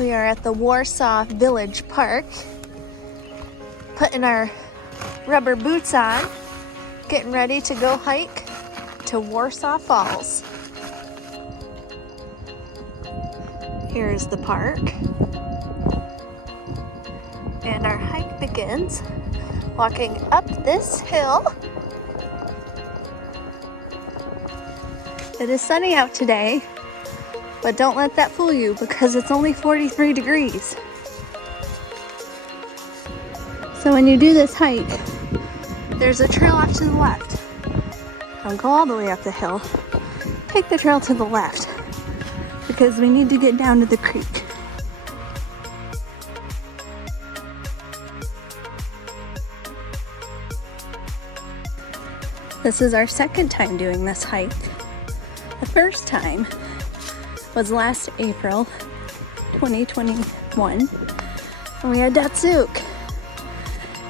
We are at the Warsaw Village Park, putting our rubber boots on, getting ready to go hike to Warsaw Falls. Here's the park, and our hike begins walking up this hill. It is sunny out today, but don't let that fool you because it's only 43 degrees. So when you do this hike, there's a trail off to the left. Don't go all the way up the hill. Take the trail to the left because we need to get down to the creek. This is our second time doing this hike. The first time was last April 2021, and we had Datsuk,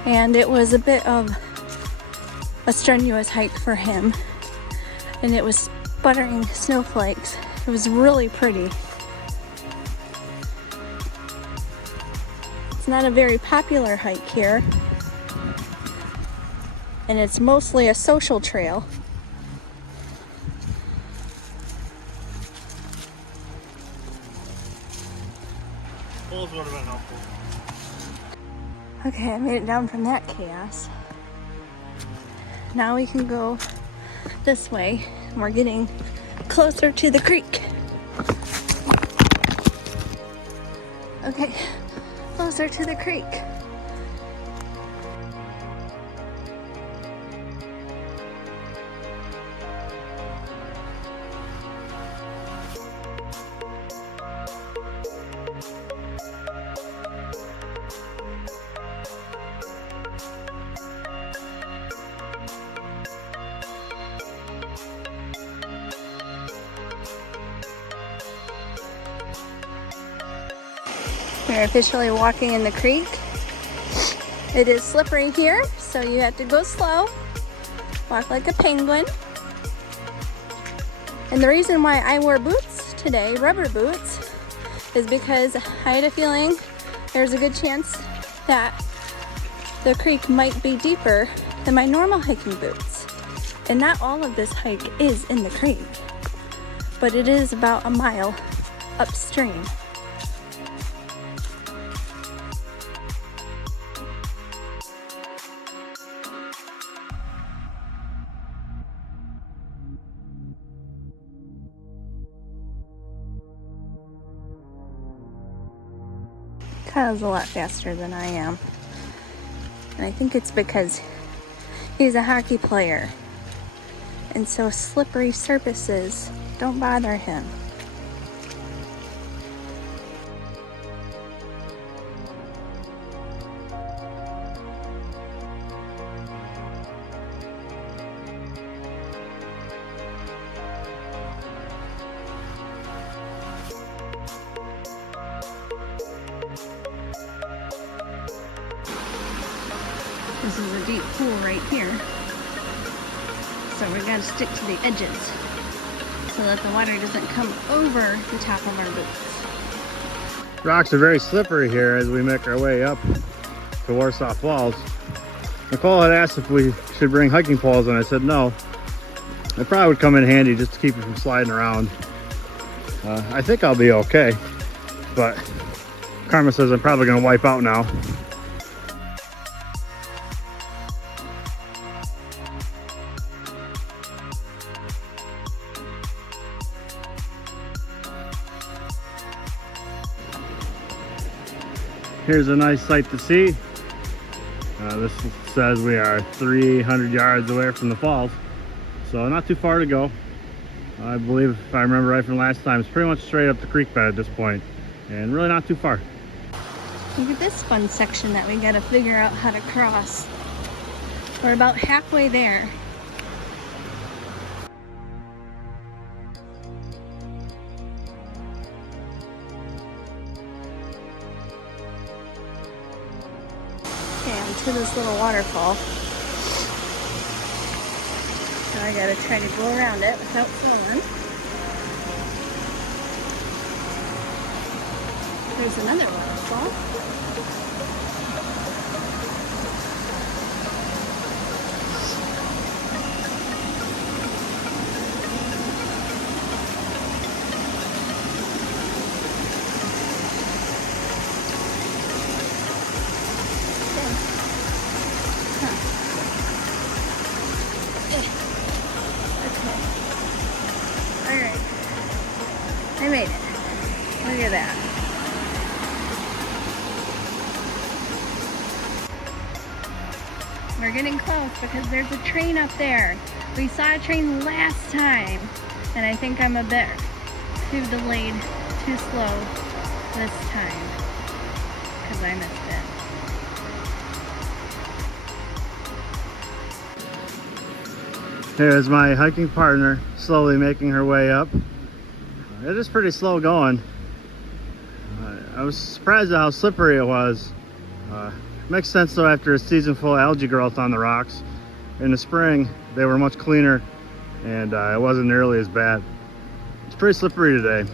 and it was a bit of a strenuous hike for him, and it was sputtering snowflakes. It was really pretty. It's not a very popular hike here, and it's mostly a social trail. Would have been helpful. Okay, I made it down from that chaos. Now we can go this way, and we're getting closer to the creek. Okay, closer to the creek. We're officially walking in the creek. It is slippery here, so you have to go slow. Walk like a penguin. And the reason why I wore boots today, rubber boots, is because I had a feeling there's a good chance that the creek might be deeper than my normal hiking boots. And not all of this hike is in the creek, but it is about a mile upstream. Kyle's a lot faster than I am. And I think it's because he's a hockey player. And so slippery surfaces don't bother him. This is a deep pool right here, so we gotta stick to the edges so that the water doesn't come over the top of our boots. Rocks are very slippery here as we make our way up to Warsaw Falls. Nicole had asked if we should bring hiking poles, and I said no. It probably would come in handy just to keep it from sliding around. I think I'll be okay, but Karma says I'm probably gonna wipe out now. Here's a nice sight to see. This says we are 300 yards away from the falls, so not too far to go. I believe, if I remember right from last time, it's pretty much straight up the creek bed at this point, and really not too far. Look at this fun section that we gotta figure out how to cross. We're about halfway there. To this little waterfall. So I gotta try to go around it without falling. There's another waterfall. Alright. I made it. Look at that. We're getting close because there's a train up there. We saw a train last time, and I think I'm a bit too delayed, too slow this time because I missed it. Here's my hiking partner slowly making her way up. It is pretty slow going. I was surprised at how slippery it was. Makes sense though after a season full of algae growth on the rocks. In the spring they were much cleaner and it wasn't nearly as bad. It's pretty slippery today.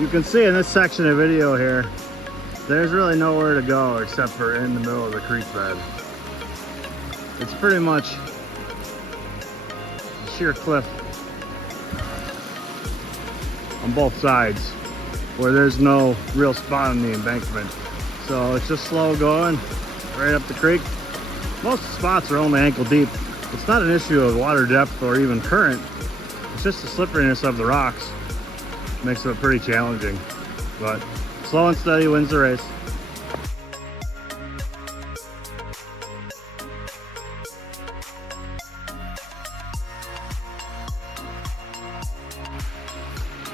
You can see in this section of video here, there's really nowhere to go except for in the middle of the creek bed. It's pretty much a sheer cliff on both sides where there's no real spot on the embankment. So it's just slow going right up the creek. Most spots are only ankle deep. It's not an issue of water depth or even current. It's just the slipperiness of the rocks. Makes it pretty challenging, but slow and steady wins the race.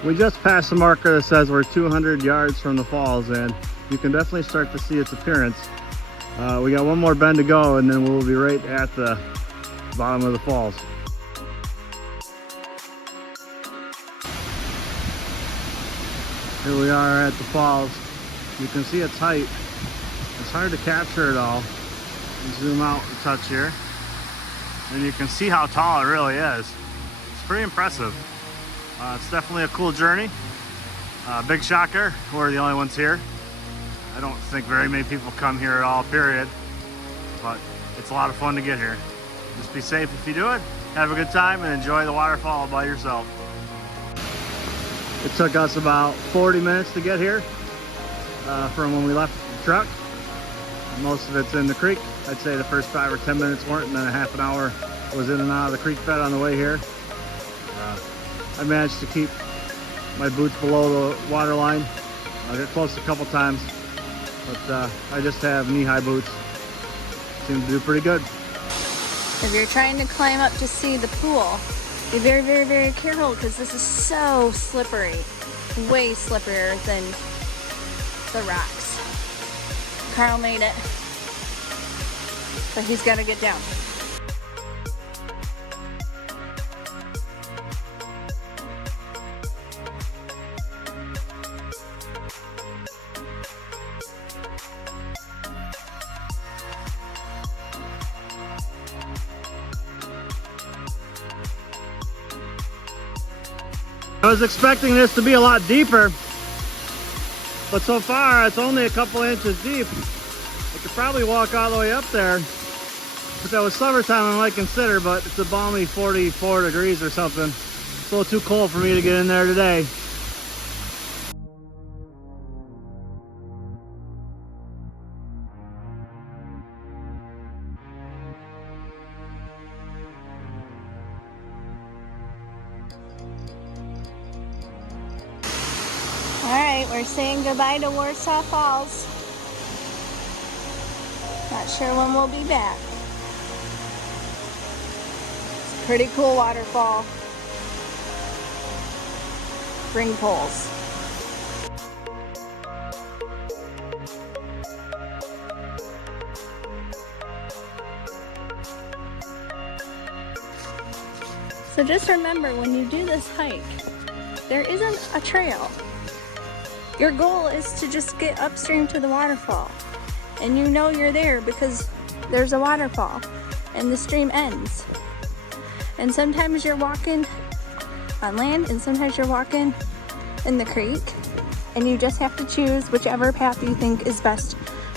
We just passed the marker that says we're 200 yards from the falls, and you can definitely start to see its appearance. We got one more bend to go and then we'll be right at the bottom of the falls. Here we are at the falls. You can see its height. It's hard to capture it all. Zoom out a touch here, and you can see how tall it really is. It's pretty impressive. It's definitely a cool journey. Big shocker, we're the only ones here. I don't think very many people come here at all, period. But it's a lot of fun to get here. Just be safe if you do it. Have a good time and enjoy the waterfall by yourself. It took us about 40 minutes to get here from when we left the truck. Most of it's in the creek. I'd say the first 5 or 10 minutes weren't, and then a half an hour was in and out of the creek bed on the way here. I managed to keep my boots below the water line. I got close a couple times, but I just have knee-high boots. Seem to do pretty good. If you're trying to climb up to see the pool, be very, very, very careful because this is so slippery. Way slipperier than the rocks. Carl made it, but he's got to get down. I was expecting this to be a lot deeper, but so far it's only a couple inches deep. I could probably walk all the way up there. If that was summertime, I might consider, but it's a balmy 44 degrees or something. It's a little too cold for me to get in there today. Alright, we're saying goodbye to Warsaw Falls. Not sure when we'll be back. It's a pretty cool waterfall. Bring poles. So just remember, when you do this hike, there isn't a trail. Your goal is to just get upstream to the waterfall. And you know you're there because there's a waterfall and the stream ends. And sometimes you're walking on land and sometimes you're walking in the creek. And you just have to choose whichever path you think is best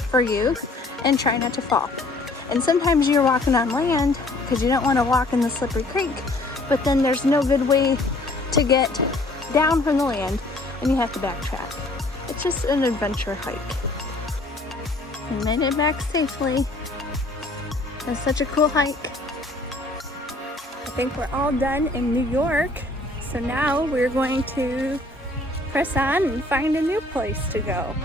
for you and try not to fall. And sometimes you're walking on land because you don't want to walk in the slippery creek, but then there's no good way to get down from the land and you have to backtrack. It's just an adventure hike. We made it back safely. It's such a cool hike. I think we're all done in New York. So now we're going to press on and find a new place to go.